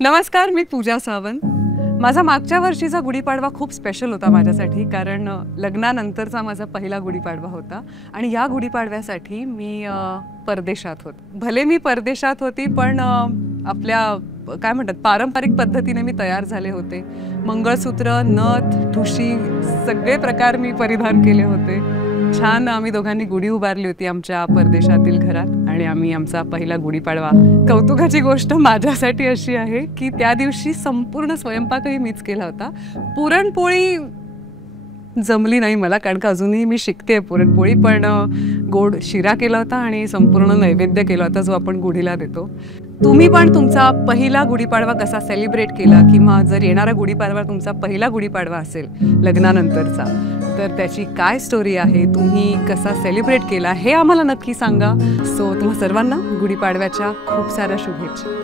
नमस्कार, मी पूजा सावंत। माझा मागच्या वर्षीचा गुढीपाडवा खूप स्पेशल होता माझ्यासाठी, कारण लग्नानंतरचा माझा पहिला गुढीपाडवा होता आणि या गुढीपाडव्यासाठी मी परदेशात होते। भले मी परदेशात होती, पण आपल्या काय म्हणतात पारंपरिक पद्धतीने मी तयार झाले होते। मंगळसूत्र, नथ, ठुशी सगळे प्रकार मी परिधान केले होते। छान आम्ही दोघांनी गुढी उभारली होती आमच्या परदेशातील घरात आणि आम्ही आमचा पहिला गुढीपाडवा। कौतुकाची गोष्ट माझ्यासाठी अशी आहे की त्या दिवशी संपूर्ण स्वयंपाकही मीच केला होता। पुरणपोळी जमली नाही मला, कारण का अजूनही मी शिकते पुरणपोळी, पण गोड शिरा केला होता आणि संपूर्ण नैवेद्य केला होता जो आपण गुढीला देतो। तुम्ही पण तुमचा पहिला गुढीपाडवा कसा सेलिब्रेट केला, किंवा जर येणारा गुढीपाडवा तुमचा पहिला गुढीपाडवा असेल लग्नानंतरचा, तर त्याची काय स्टोरी आहे, तुम्ही कसा सेलिब्रेट केला हे आम्हाला नक्की सांगा। सो तुम्हा सर्वांना गुढीपाडव्याच्या खूप साऱ्या शुभेच्छा।